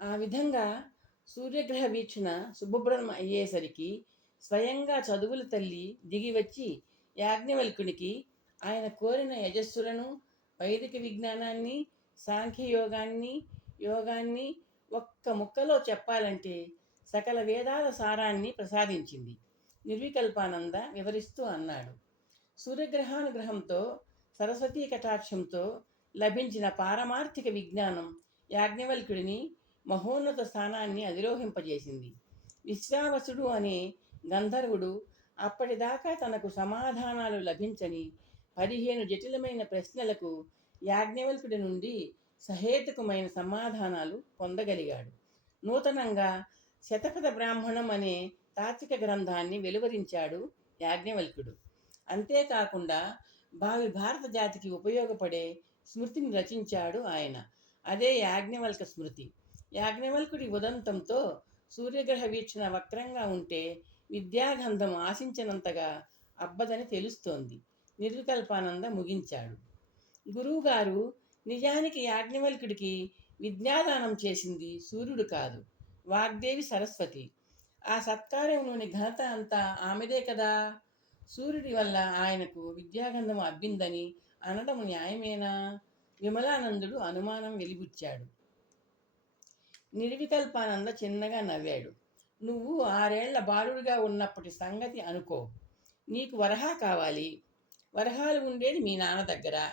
ఆ విధంగా సూర్యగ్రహ వీక్షణ శుభప్రదం అయ్యేసరికి స్వయంగా చదువుల తల్లి దిగి వచ్చి యాజ్ఞవల్కునికి ఆయన కోరిన యజస్సులను వైదిక విజ్ఞానాన్ని సాంఖ్యయోగాన్ని యోగాన్ని ఒక్క ముక్కలో చెప్పాలంటే సకల వేదాల సారాన్ని ప్రసాదించింది. నిర్వికల్పానంద వివరిస్తూ అన్నాడు. సూర్యగ్రహానుగ్రహంతో సరస్వతీ కటాక్షంతో లభించిన పారమార్థిక విజ్ఞానం యాజ్ఞవల్కుడిని మహోన్నత స్థానాన్ని అధిరోహింపజేసింది. విశ్వావసుడు అనే గంధర్వుడు అప్పటిదాకా తనకు సమాధానాలు లభించని పదిహేను జటిలమైన ప్రశ్నలకు యాజ్ఞవల్కుడి నుండి సహేతుకమైన సమాధానాలు పొందగలిగాడు. నూతనంగా శతపథ బ్రాహ్మణం అనే తాత్విక గ్రంథాన్ని వెలువరించాడు యాజ్ఞవల్కుడు అంతేకాకుండా భావి భారత జాతికి ఉపయోగపడే స్మృతిని రచించాడు ఆయన. అదే యాజ్ఞవల్క స్మృతి. యాజ్ఞవల్కుడి ఉదంతంతో సూర్యగ్రహ వీక్షణ వక్రంగా ఉంటే విద్యాగంధం ఆశించినంతగా అబ్బదని తెలుస్తోంది. నిర్వికల్పానంద ముగించాడు. గురువుగారు నిజానికి యాజ్ఞవల్కుడికి విద్యాదానం చేసింది సూర్యుడు కాదు వాగ్దేవి సరస్వతి. ఆ సత్కార్యంలోని ఘనత అంతా ఆమెదే కదా? సూర్యుడి వల్ల ఆయనకు విద్యాగంధం అబ్బిందని అనడం న్యాయమేనా? విమలానందుడు అనుమానం వెలిబుచ్చాడు. నిర్వికల్పానంద చిన్నగా నవ్వాడు. నువ్వు ఆరేళ్ళ బాలుడిగా ఉన్నప్పటి సంగతి అనుకో. నీకు వరహా కావాలి. వరహాలు ఉండేది మీ నాన్న దగ్గర.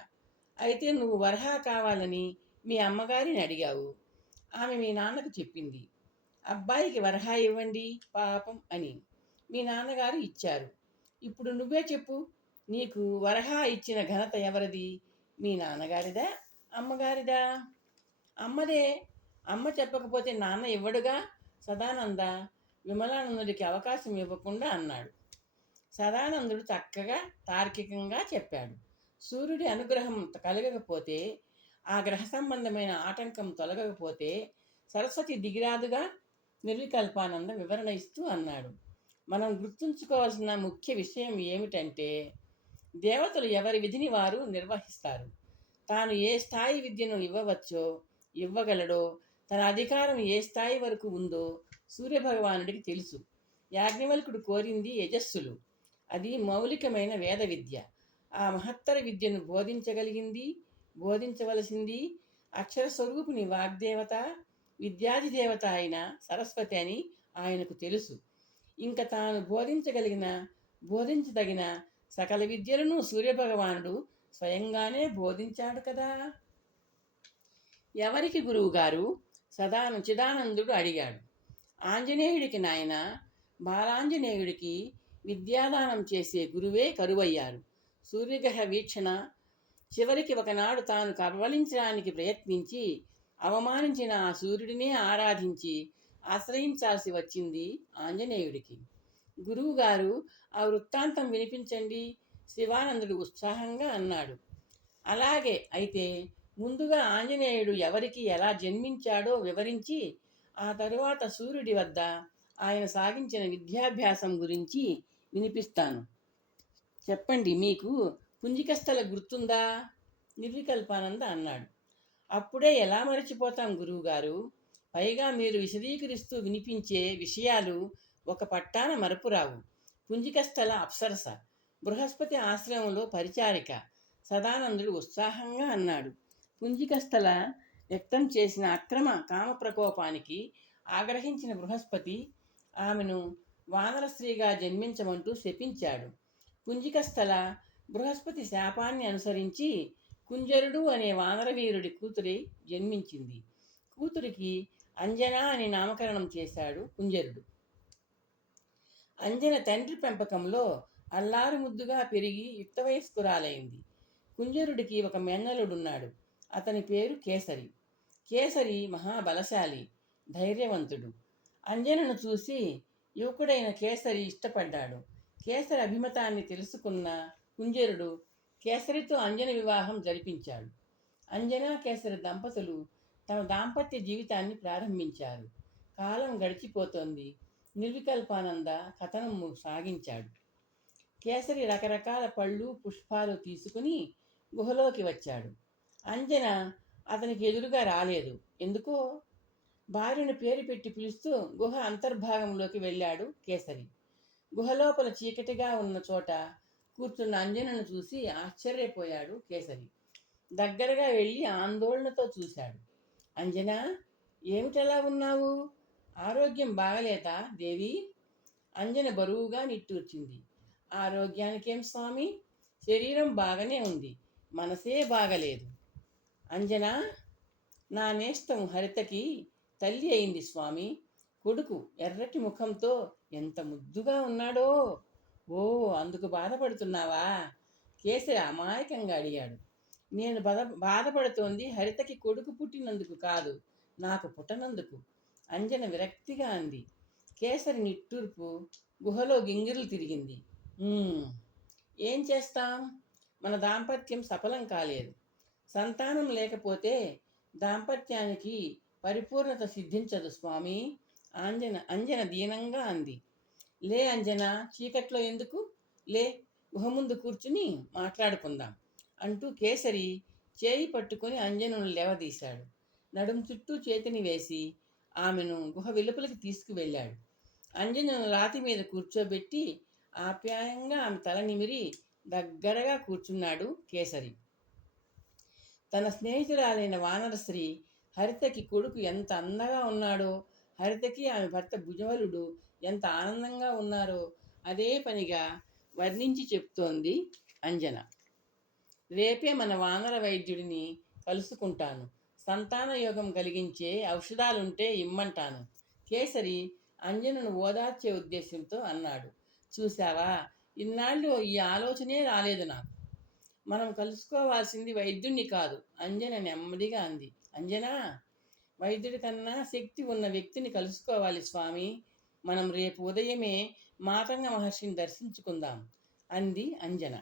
అయితే నువ్వు వరహా కావాలని మీ అమ్మగారిని అడిగావు. ఆమె మీ నాన్నకు చెప్పింది. అబ్బాయికి వరహా ఇవ్వండి పాపం అని మీ నాన్నగారు ఇచ్చారు. ఇప్పుడు నువ్వే చెప్పు. నీకు వరహా ఇచ్చిన ఘనత ఎవరిది? మీ నాన్నగారిదా? అమ్మగారిదా? అమ్మదే. అమ్మ చెప్పకపోతే నాన్న ఇవ్వడుగా సదానంద విమలానందుడికి అవకాశం ఇవ్వకుండా అన్నాడు. సదానందుడు చక్కగా తార్కికంగా చెప్పాడు. సూర్యుడి అనుగ్రహం కలగకపోతే ఆ గ్రహ సంబంధమైన ఆటంకం తొలగకపోతే సరస్వతి దిగిరాదుగా? నిర్వికల్పానంద వివరణ ఇస్తూ అన్నాడు. మనం గుర్తుంచుకోవాల్సిన ముఖ్య విషయం ఏమిటంటే దేవతలు ఎవరి విధిని వారు నిర్వహిస్తారు. తాను ఏ స్థాయి విద్యను ఇవ్వవచ్చో ఇవ్వగలడో తన అధికారం ఏ స్థాయి వరకు ఉందో సూర్యభగవానుడికి తెలుసు. యాజ్ఞవల్కుడు కోరింది యజస్సులు. అది మౌలికమైన వేద విద్య. ఆ మహత్తర విద్యను బోధించగలిగింది బోధించవలసింది అక్షరస్వరూపుని వాగ్దేవత విద్యాధిదేవత అయిన సరస్వతి అని ఆయనకు తెలుసు. ఇంకా తాను బోధించగలిగిన బోధించదగిన సకల విద్యలను సూర్యభగవానుడు స్వయంగానే బోధించాడు కదా. ఎవరికి గురువుగారు? సదాను చిదానందుడు అడిగాడు. ఆంజనేయుడికి నాయన బాలాంజనేయుడికి విద్యాదానం చేసే గురువే కరువయ్యారు. సూర్యగ్రహ వీక్షణ చివరికి ఒకనాడు తాను కబలించడానికి ప్రయత్నించి అవమానించిన ఆ సూర్యుడినే ఆరాధించి ఆశ్రయించాల్సి వచ్చింది ఆంజనేయుడికి. గురువుగారు ఆ వృత్తాంతం వినిపించండి శివానందుడు ఉత్సాహంగా అన్నాడు. అలాగే అయితే ముందుగా ఆంజనేయుడు ఎవరికి ఎలా జన్మించాడో వివరించి ఆ తరువాత సూర్యుడి వద్ద ఆయన సాగించిన విద్యాభ్యాసం గురించి వినిపిస్తాను. చెప్పండి మీకు పుంజికస్థల గుర్తుందా? నిర్వికల్పానంద అన్నాడు. అప్పుడే ఎలా మరచిపోతాం గురువుగారు? పైగా మీరు విశదీకరిస్తూ వినిపించే విషయాలు ఒక పట్టాన మరపురావు పుంజికస్థల అప్సరస బృహస్పతి ఆశ్రమంలో పరిచారిక సదానందుడు ఉత్సాహంగా అన్నాడు. పుంజికస్థల వ్యక్తం చేసిన అక్రమ కామ ప్రకోపానికి ఆగ్రహించిన బృహస్పతి ఆమెను వానర స్త్రీగా జన్మించమంటూ శపించాడు. పుంజికస్థల బృహస్పతి శాపాన్ని అనుసరించి కుంజరుడు అనే వానరవీరుడి కూతురి జన్మించింది. కూతురికి అంజన అని నామకరణం చేశాడు కుంజరుడు. అంజన తండ్రి పెంపకంలో అల్లారు ముద్దుగా పెరిగి యుక్త వయస్కురాలైంది కుంజరుడికి ఒక మెన్నలుడున్నాడు అతని పేరు కేసరి. కేసరి మహాబలశాలి ధైర్యవంతుడు. అంజనను చూసి యువకుడైన కేసరి ఇష్టపడ్డాడు. కేసరి అభిమతాన్ని తెలుసుకున్న కుంజరుడు కేసరితో అంజన వివాహం జరిపించాడు. అంజనా కేసరి దంపతులు తమ దాంపత్య జీవితాన్ని ప్రారంభించారు. కాలం గడిచిపోతోంది. నిర్వికల్పానంద కథనం సాగించాడు. కేసరి రకరకాల పళ్ళు పుష్పాలు తీసుకుని గుహలోకి వచ్చాడు. అంజన అతనికి ఎదురుగా రాలేదు. ఎందుకో? భార్యను పేరు పెట్టి పిలుస్తూ గుహ అంతర్భాగంలోకి వెళ్ళాడు కేసరి. గుహలోపల చీకటిగా ఉన్న చోట కూర్చున్న అంజనను చూసి ఆశ్చర్యపోయాడు కేసరి. దగ్గరగా వెళ్ళి ఆందోళనతో చూశాడు. అంజనా ఏమిటలా ఉన్నావు? ఆరోగ్యం బాగలేదా దేవి? అంజన బరువుగా నిట్టూర్చింది. ఆరోగ్యానికేం స్వామి? శరీరం బాగానే ఉంది. మనసే బాగలేదు. అంజన నా నేస్తం హరితకి తల్లి అయింది స్వామి. కొడుకు ఎర్రటి ముఖంతో ఎంత ముద్దుగా ఉన్నాడో. ఓ అందుకు బాధపడుతున్నావా? కేసరి అమాయకంగా అడిగాడు. నేను బాధ బాధపడుతోంది హరితకి కొడుకు పుట్టినందుకు కాదు నాకు పుట్టనందుకు. అంజన విరక్తిగా అంది. కేసరి నిట్టూర్పు గుహలో గింగిర్లు తిరిగింది. ఏం చేస్తాం? మన దాంపత్యం సఫలం కాలేదు. సంతానం లేకపోతే దాంపత్యానికి పరిపూర్ణత సిద్ధించదు స్వామి. అంజన అంజన దీనంగా అంది. లే అంజన చీకట్లో ఎందుకు? లే గుహ ముందు కూర్చుని మాట్లాడుకుందాం అంటూ కేసరి చేయి పట్టుకొని అంజనను లేవదీశాడు. నడుం చుట్టూ చేతిని వేసి ఆమెను గుహ వెలుపలికి తీసుకువెళ్ళాడు. అంజనను రాతి మీద కూర్చోబెట్టి ఆప్యాయంగా ఆమె తల నిమిరి దగ్గరగా కూర్చున్నాడు కేసరి. తన స్నేహితురాలైన వానరశ్రీ హరితకి కొడుకు ఎంత అందంగా ఉన్నాడో హరితకి ఆమె భర్త భుజవలుడు ఎంత ఆనందంగా ఉన్నారో అదే పనిగా వర్ణించి చెప్తోంది అంజన. రేపే మన వానర వైద్యుడిని కలుసుకుంటాను. సంతాన యోగం కలిగించే ఔషధాలుంటే ఇమ్మంటాను. కేసరి అంజనను ఓదార్చే ఉద్దేశంతో అన్నాడు. చూశావా? ఇన్నాళ్ళు ఈ ఆలోచనే రాలేదు నాకు. మనం కలుసుకోవాల్సింది వైద్యుణ్ణి కాదు. అంజన నెమ్మదిగా అంది. అంజనా వైద్యుడి కన్నా శక్తి ఉన్న వ్యక్తిని కలుసుకోవాలి స్వామి. మనం రేపు ఉదయమే మాతంగ మహర్షిని దర్శించుకుందాం అంది అంజన.